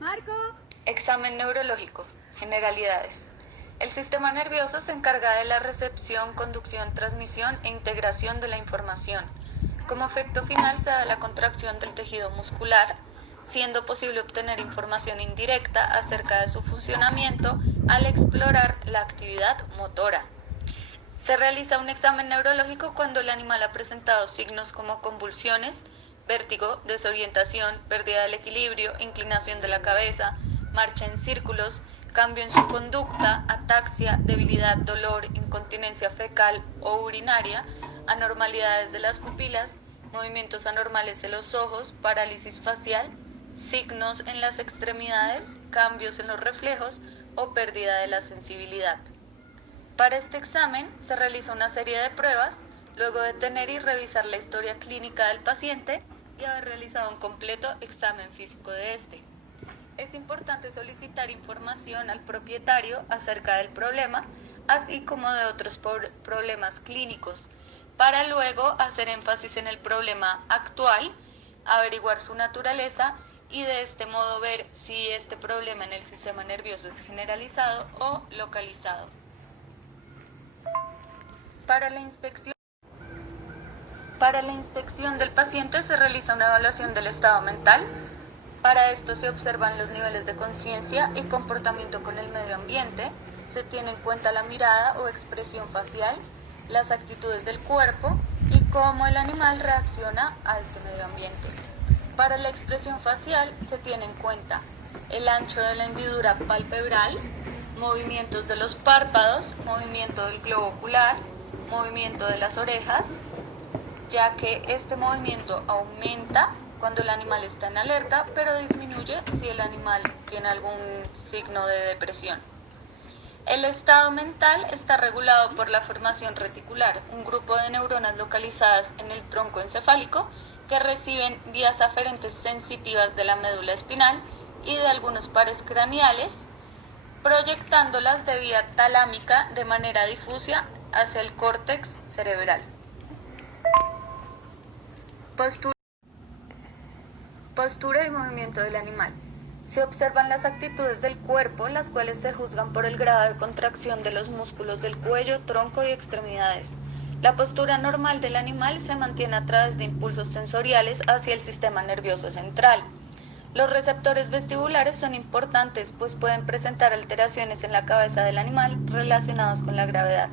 Marco. Examen neurológico. Generalidades. El sistema nervioso se encarga de la recepción, conducción, transmisión e integración de la información. Como efecto final se da la contracción del tejido muscular, siendo posible obtener información indirecta acerca de su funcionamiento al explorar la actividad motora. Se realiza un examen neurológico cuando el animal ha presentado signos como convulsiones, vértigo, desorientación, pérdida del equilibrio, inclinación de la cabeza, marcha en círculos, cambio en su conducta, ataxia, debilidad, dolor, incontinencia fecal o urinaria, anormalidades de las pupilas, movimientos anormales de los ojos, parálisis facial, signos en las extremidades, cambios en los reflejos o pérdida de la sensibilidad. Para este examen se realiza una serie de pruebas, luego de tener y revisar la historia clínica del paciente y haber realizado un completo examen físico de este. Es importante solicitar información al propietario acerca del problema, así como de otros problemas clínicos, para luego hacer énfasis en el problema actual, averiguar su naturaleza y de este modo ver si este problema en el sistema nervioso es generalizado o localizado. Para la inspección del paciente se realiza una evaluación del estado mental. Para esto se observan los niveles de conciencia y comportamiento con el medio ambiente, se tiene en cuenta la mirada o expresión facial, las actitudes del cuerpo y cómo el animal reacciona a este medio ambiente. Para la expresión facial se tiene en cuenta el ancho de la hendidura palpebral, movimientos de los párpados, movimiento del globo ocular, movimiento de las orejas, ya que este movimiento aumenta cuando el animal está en alerta, pero disminuye si el animal tiene algún signo de depresión. El estado mental está regulado por la formación reticular, un grupo de neuronas localizadas en el tronco encefálico que reciben vías aferentes sensitivas de la médula espinal y de algunos pares craneales, proyectándolas de vía talámica de manera difusa hacia el córtex cerebral. Postura y movimiento del animal. Se observan las actitudes del cuerpo, las cuales se juzgan por el grado de contracción de los músculos del cuello, tronco y extremidades. La postura normal del animal se mantiene a través de impulsos sensoriales hacia el sistema nervioso central. Los receptores vestibulares son importantes, pues pueden presentar alteraciones en la cabeza del animal relacionados con la gravedad.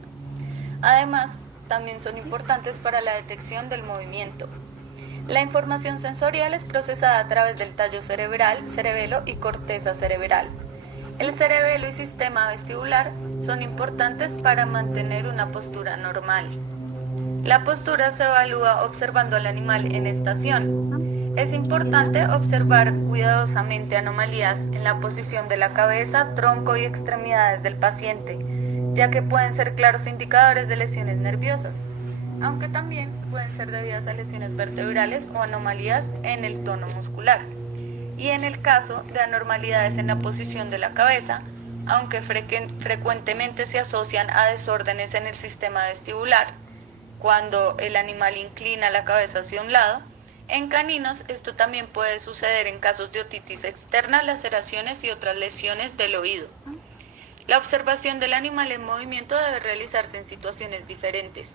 Además, también son importantes para la detección del movimiento. La información sensorial es procesada a través del tallo cerebral, cerebelo y corteza cerebral. El cerebelo y sistema vestibular son importantes para mantener una postura normal. La postura se evalúa observando al animal en estación. Es importante observar cuidadosamente anomalías en la posición de la cabeza, tronco y extremidades del paciente, ya que pueden ser claros indicadores de lesiones nerviosas, aunque también pueden ser debidas a lesiones vertebrales o anomalías en el tono muscular. Y en el caso de anormalidades en la posición de la cabeza, aunque frecuentemente se asocian a desórdenes en el sistema vestibular, cuando el animal inclina la cabeza hacia un lado, en caninos esto también puede suceder en casos de otitis externa, laceraciones y otras lesiones del oído. La observación del animal en movimiento debe realizarse en situaciones diferentes.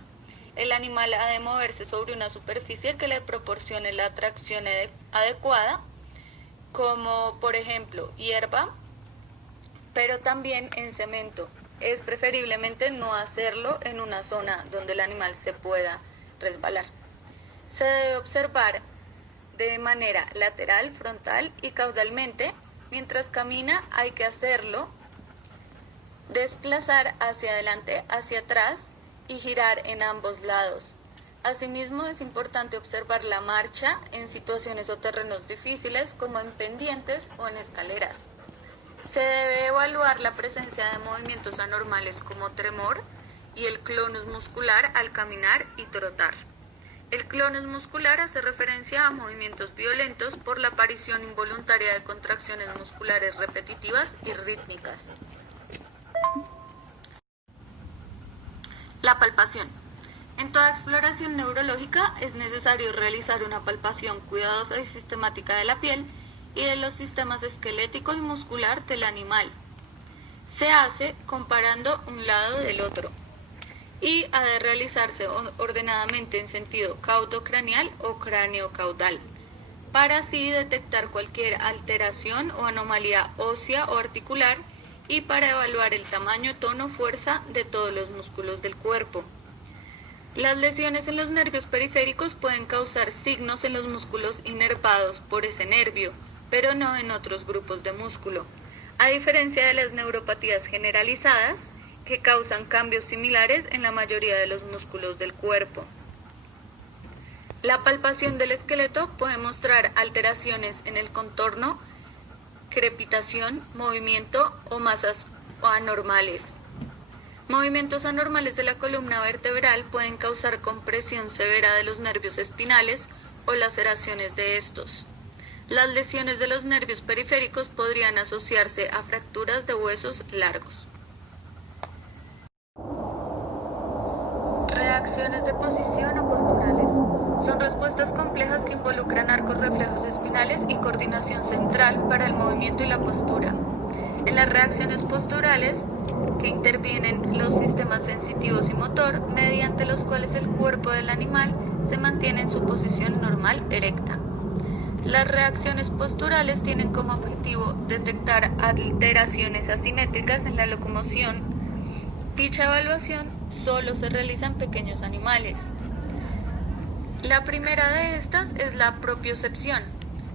El animal ha de moverse sobre una superficie que le proporcione la tracción adecuada, como por ejemplo hierba, pero también en cemento. Es preferiblemente no hacerlo en una zona donde el animal se pueda resbalar. Se debe observar de manera lateral, frontal y caudalmente. Mientras camina hay que hacerlo desplazar hacia adelante, hacia atrás y girar en ambos lados. Asimismo, es importante observar la marcha en situaciones o terrenos difíciles, como en pendientes o en escaleras. Se debe evaluar la presencia de movimientos anormales como tremor y el clonus muscular al caminar y trotar. El clonus muscular hace referencia a movimientos violentos por la aparición involuntaria de contracciones musculares repetitivas y rítmicas. La palpación. En toda exploración neurológica es necesario realizar una palpación cuidadosa y sistemática de la piel y de los sistemas esquelético y muscular del animal. Se hace comparando un lado del otro y ha de realizarse ordenadamente en sentido caudocraneal o cráneo-caudal, para así detectar cualquier alteración o anomalía ósea o articular y para evaluar el tamaño, tono, fuerza de todos los músculos del cuerpo. Las lesiones en los nervios periféricos pueden causar signos en los músculos inervados por ese nervio, pero no en otros grupos de músculo, a diferencia de las neuropatías generalizadas, que causan cambios similares en la mayoría de los músculos del cuerpo. La palpación del esqueleto puede mostrar alteraciones en el contorno, crepitación, movimiento o masas anormales. Movimientos anormales de la columna vertebral pueden causar compresión severa de los nervios espinales o laceraciones de estos. Las lesiones de los nervios periféricos podrían asociarse a fracturas de huesos largos. Reacciones de posición o posturales. Son respuestas complejas que involucran arcos reflejos espinales y coordinación central para el movimiento y la postura. En las reacciones posturales, que intervienen los sistemas sensitivos y motor, mediante los cuales el cuerpo del animal se mantiene en su posición normal erecta. Las reacciones posturales tienen como objetivo detectar alteraciones asimétricas en la locomoción. Dicha evaluación solo se realiza en pequeños animales. La primera de estas es la propiocepción,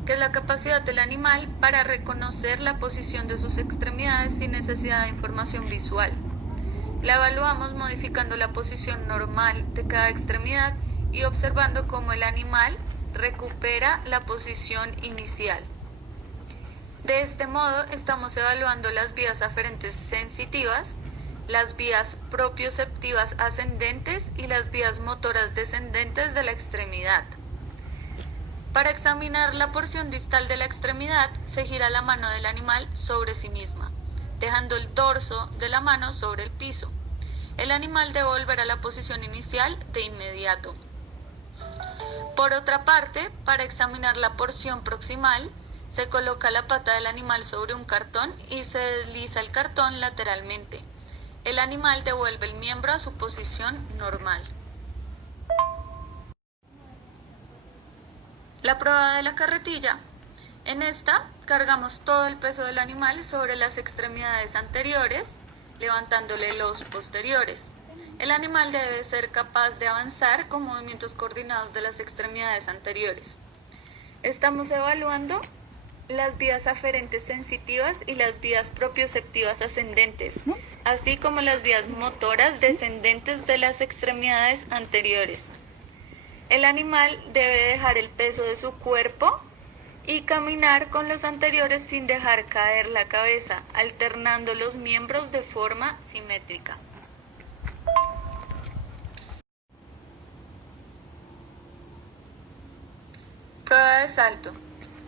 que es la capacidad del animal para reconocer la posición de sus extremidades sin necesidad de información visual. La evaluamos modificando la posición normal de cada extremidad y observando cómo el animal recupera la posición inicial. De este modo, estamos evaluando las vías aferentes sensitivas, las vías propioceptivas ascendentes y las vías motoras descendentes de la extremidad. Para examinar la porción distal de la extremidad, se gira la mano del animal sobre sí misma, dejando el dorso de la mano sobre el piso. El animal debe volver a la posición inicial de inmediato. Por otra parte, para examinar la porción proximal, se coloca la pata del animal sobre un cartón y se desliza el cartón lateralmente. El animal devuelve el miembro a su posición normal. La prueba de la carretilla. En esta, cargamos todo el peso del animal sobre las extremidades anteriores, levantándole los posteriores. El animal debe ser capaz de avanzar con movimientos coordinados de las extremidades anteriores. Estamos evaluando las vías aferentes sensitivas y las vías propioceptivas ascendentes, así como las vías motoras descendentes de las extremidades anteriores. El animal debe dejar el peso de su cuerpo y caminar con los anteriores sin dejar caer la cabeza, alternando los miembros de forma simétrica. Prueba de salto.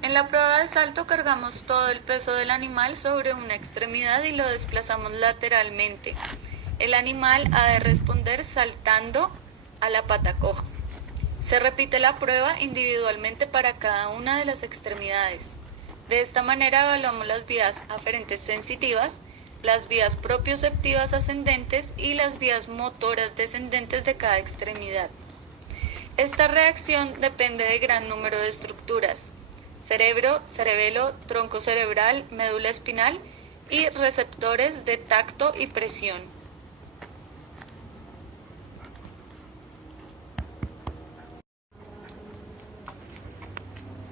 En la prueba de salto cargamos todo el peso del animal sobre una extremidad y lo desplazamos lateralmente. El animal ha de responder saltando a la pata coja. Se repite la prueba individualmente para cada una de las extremidades. De esta manera evaluamos las vías aferentes sensitivas, las vías propioceptivas ascendentes y las vías motoras descendentes de cada extremidad. Esta reacción depende de gran número de estructuras: cerebro, cerebelo, tronco cerebral, médula espinal y receptores de tacto y presión.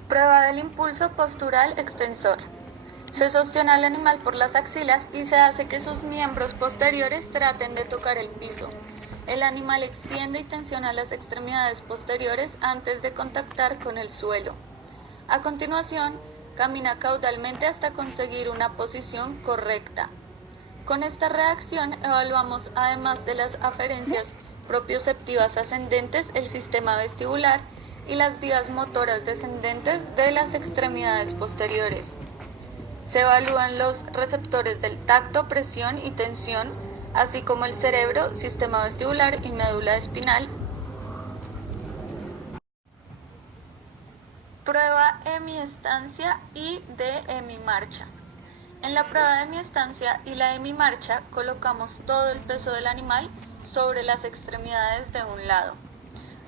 Prueba del impulso postural extensor. Se sostiene al animal por las axilas y se hace que sus miembros posteriores traten de tocar el piso. El animal extiende y tensiona las extremidades posteriores antes de contactar con el suelo. A continuación, camina caudalmente hasta conseguir una posición correcta. Con esta reacción evaluamos, además de las aferencias propioceptivas ascendentes, el sistema vestibular y las vías motoras descendentes de las extremidades posteriores. Se evalúan los receptores del tacto, presión y tensión, así como el cerebro, sistema vestibular y médula espinal. Prueba hemiestancia y de hemimarcha. En la prueba de hemiestancia y la hemimarcha colocamos todo el peso del animal sobre las extremidades de un lado.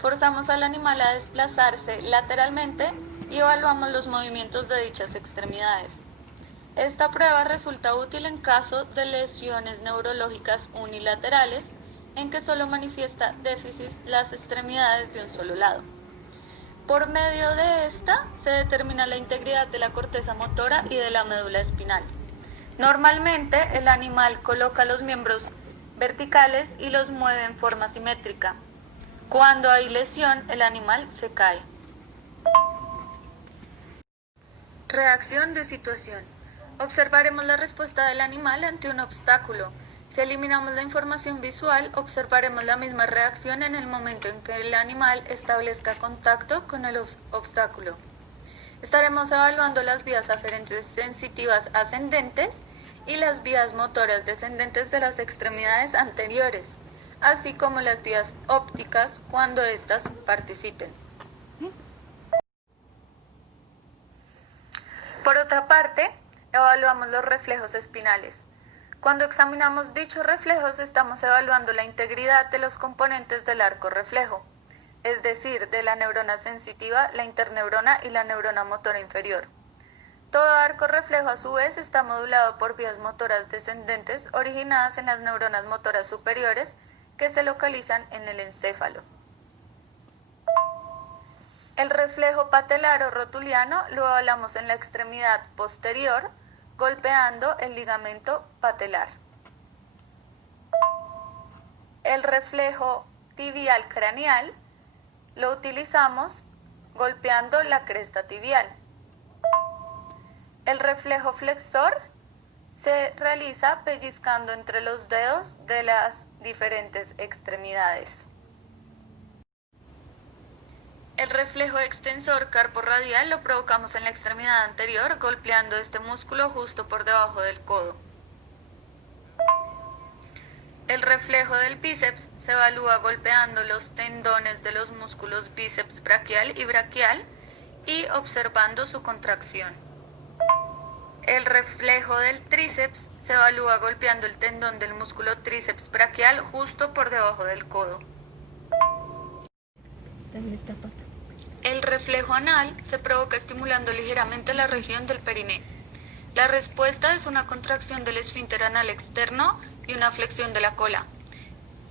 Forzamos al animal a desplazarse lateralmente y evaluamos los movimientos de dichas extremidades. Esta prueba resulta útil en caso de lesiones neurológicas unilaterales en que solo manifiesta déficit las extremidades de un solo lado. Por medio de esta se determina la integridad de la corteza motora y de la médula espinal. Normalmente el animal coloca los miembros verticales y los mueve en forma simétrica. Cuando hay lesión, el animal se cae. Reacción de situación. Observaremos la respuesta del animal ante un obstáculo. Si eliminamos la información visual, observaremos la misma reacción en el momento en que el animal establezca contacto con el obstáculo. Estaremos evaluando las vías aferentes sensitivas ascendentes y las vías motoras descendentes de las extremidades anteriores, así como las vías ópticas cuando éstas participen. Por otra parte, evaluamos los reflejos espinales. Cuando examinamos dichos reflejos, estamos evaluando la integridad de los componentes del arco reflejo, es decir, de la neurona sensitiva, la interneurona y la neurona motora inferior. Todo arco reflejo, a su vez, está modulado por vías motoras descendentes originadas en las neuronas motoras superiores que se localizan en el encéfalo. El reflejo patelar o rotuliano lo evaluamos en la extremidad posterior, golpeando el ligamento patelar. El reflejo tibial craneal lo utilizamos golpeando la cresta tibial. El reflejo flexor se realiza pellizcando entre los dedos de las diferentes extremidades. El reflejo extensor carporradial lo provocamos en la extremidad anterior, golpeando este músculo justo por debajo del codo. El reflejo del bíceps se evalúa golpeando los tendones de los músculos bíceps braquial y braquial y observando su contracción. El reflejo del tríceps se evalúa golpeando el tendón del músculo tríceps braquial justo por debajo del codo. El reflejo anal se provoca estimulando ligeramente la región del periné. La respuesta es una contracción del esfínter anal externo y una flexión de la cola.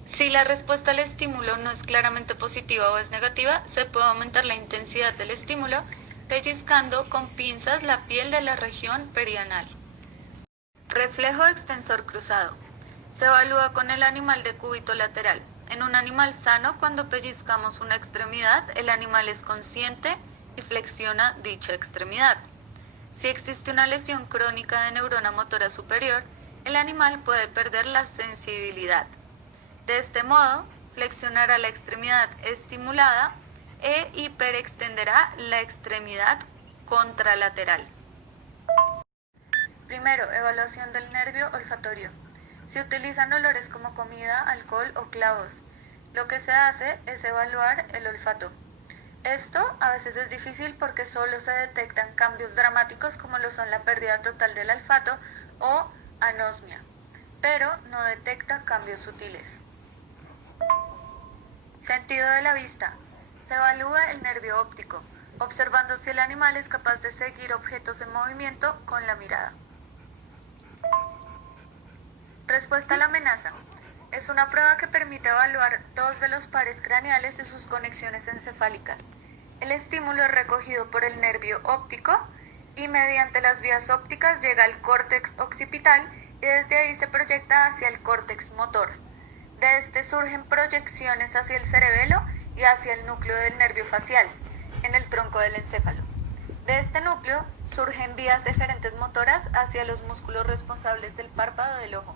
Si la respuesta al estímulo no es claramente positiva o es negativa, se puede aumentar la intensidad del estímulo pellizcando con pinzas la piel de la región perianal. Reflejo extensor cruzado. Se evalúa con el animal de cúbito lateral. En un animal sano, cuando pellizcamos una extremidad, el animal es consciente y flexiona dicha extremidad. Si existe una lesión crónica de neurona motora superior, el animal puede perder la sensibilidad. De este modo, flexionará la extremidad estimulada e hiperextenderá la extremidad contralateral. Primero, evaluación del nervio olfatorio. Se utilizan olores como comida, alcohol o clavos. Lo que se hace es evaluar el olfato. Esto a veces es difícil porque solo se detectan cambios dramáticos como lo son la pérdida total del olfato o anosmia, pero no detecta cambios sutiles. Sentido de la vista. Se evalúa el nervio óptico, observando si el animal es capaz de seguir objetos en movimiento con la mirada. Respuesta a la amenaza. Es una prueba que permite evaluar dos de los pares craneales y sus conexiones encefálicas. El estímulo es recogido por el nervio óptico y mediante las vías ópticas llega al córtex occipital y desde ahí se proyecta hacia el córtex motor. De este surgen proyecciones hacia el cerebelo y hacia el núcleo del nervio facial, en el tronco del encéfalo. De este núcleo surgen vías eferentes motoras hacia los músculos responsables del párpado del ojo.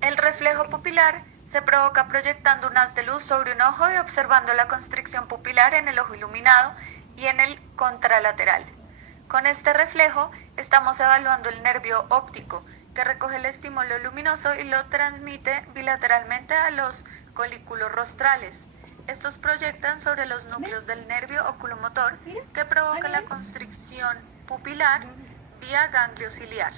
El reflejo pupilar se provoca proyectando un haz de luz sobre un ojo y observando la constricción pupilar en el ojo iluminado y en el contralateral. Con este reflejo, Estamos evaluando el nervio óptico, que recoge el estímulo luminoso y lo transmite bilateralmente a los colículos rostrales. Estos proyectan sobre los núcleos del nervio oculomotor, que provoca la constricción pupilar vía ganglio ciliar.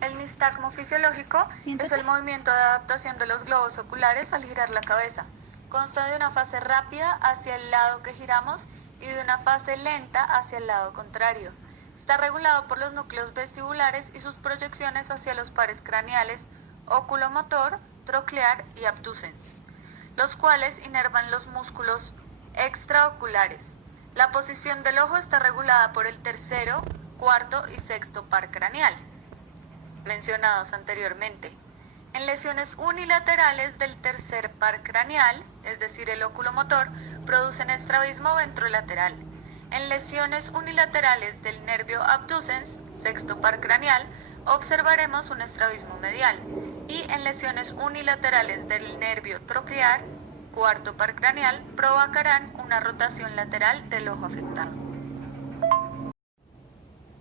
El nistagmo fisiológico es el movimiento de adaptación de los globos oculares al girar la cabeza. Consta de una fase rápida hacia el lado que giramos y de una fase lenta hacia el lado contrario. Está regulado por los núcleos vestibulares y sus proyecciones hacia los pares craneales, oculomotor, troclear y abducens, los cuales inervan los músculos extraoculares. La posición del ojo está regulada por el tercero, cuarto y sexto par craneal, mencionados anteriormente. En lesiones unilaterales del tercer par craneal, es decir, el oculomotor, producen estrabismo ventrolateral. En lesiones unilaterales del nervio abducens, sexto par craneal, observaremos un estrabismo medial, y en lesiones unilaterales del nervio troclear, cuarto par craneal, provocarán una rotación lateral del ojo afectado.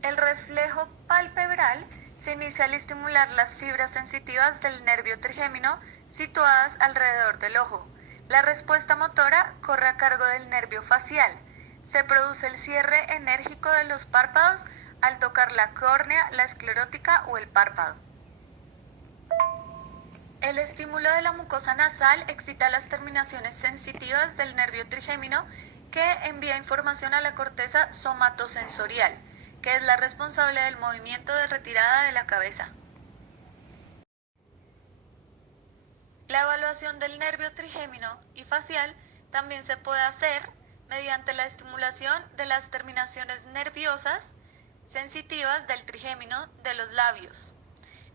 El reflejo palpebral se inicia al estimular las fibras sensitivas del nervio trigémino situadas alrededor del ojo. La respuesta motora corre a cargo del nervio facial. Se produce el cierre enérgico de los párpados al tocar la córnea, la esclerótica o el párpado. El estímulo de la mucosa nasal excita las terminaciones sensitivas del nervio trigémino, que envía información a la corteza somatosensorial, que es la responsable del movimiento de retirada de la cabeza. La evaluación del nervio trigémino y facial también se puede hacer mediante la estimulación de las terminaciones nerviosas sensitivas del trigémino de los labios.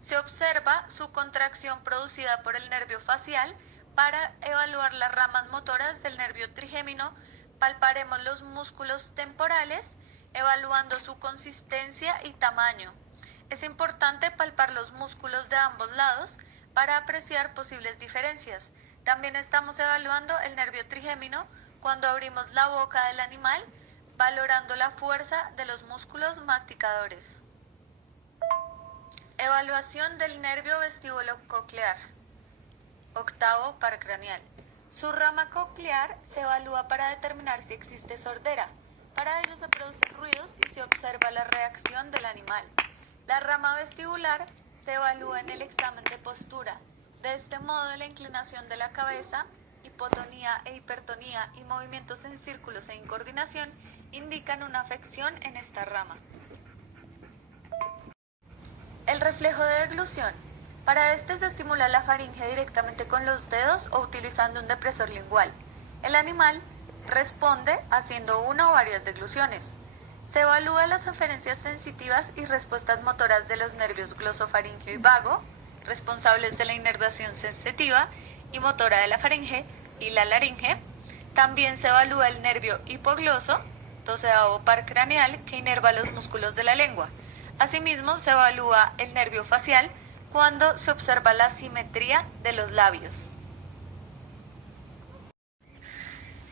Se observa su contracción producida por el nervio facial. Para evaluar las ramas motoras del nervio trigémino, palparemos los músculos temporales, evaluando su consistencia y tamaño. Es importante palpar los músculos de ambos lados para apreciar posibles diferencias. También estamos evaluando el nervio trigémino cuando abrimos la boca del animal, valorando la fuerza de los músculos masticadores. Evaluación del nervio vestíbulo-coclear. Octavo par craneal. Su rama coclear se evalúa para determinar si existe sordera. Para ello se producen ruidos y se observa la reacción del animal. La rama vestibular se evalúa en el examen de postura. De este modo, la inclinación de la cabeza, hipotonía e hipertonía y movimientos en círculos e incoordinación indican una afección en esta rama. El reflejo de deglución. Para este se estimula la faringe directamente con los dedos o utilizando un depresor lingual. El animal responde haciendo una o varias degluciones. Se evalúa las aferencias sensitivas y respuestas motoras de los nervios glosofaríngeo y vago, responsables de la inervación sensitiva y motora de la faringe y la laringe. También se evalúa el nervio hipogloso, 12º par craneal, que inerva los músculos de la lengua. Asimismo, se evalúa el nervio facial cuando se observa la simetría de los labios.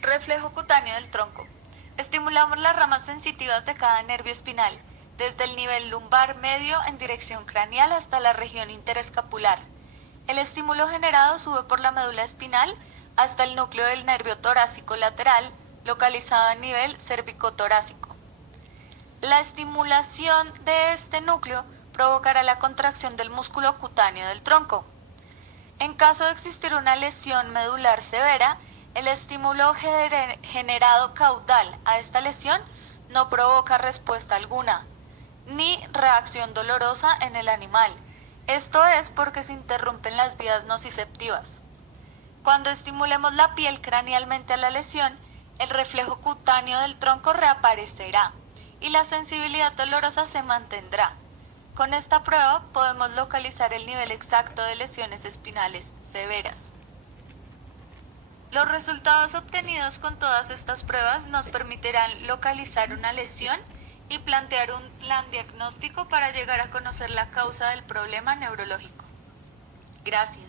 Reflejo cutáneo del tronco. Estimulamos las ramas sensitivas de cada nervio espinal, desde el nivel lumbar medio en dirección craneal hasta la región interescapular. El estímulo generado sube por la médula espinal hasta el núcleo del nervio torácico lateral, localizado a nivel cervicotorácico. La estimulación de este núcleo provocará la contracción del músculo cutáneo del tronco. En caso de existir una lesión medular severa, el estímulo generado caudal a esta lesión no provoca respuesta alguna, ni reacción dolorosa en el animal. Esto es porque se interrumpen las vías nociceptivas. Cuando estimulemos la piel cranealmente a la lesión, el reflejo cutáneo del tronco reaparecerá y la sensibilidad dolorosa se mantendrá. Con esta prueba podemos localizar el nivel exacto de lesiones espinales severas. Los resultados obtenidos con todas estas pruebas nos permitirán localizar una lesión y plantear un plan diagnóstico para llegar a conocer la causa del problema neurológico. Gracias.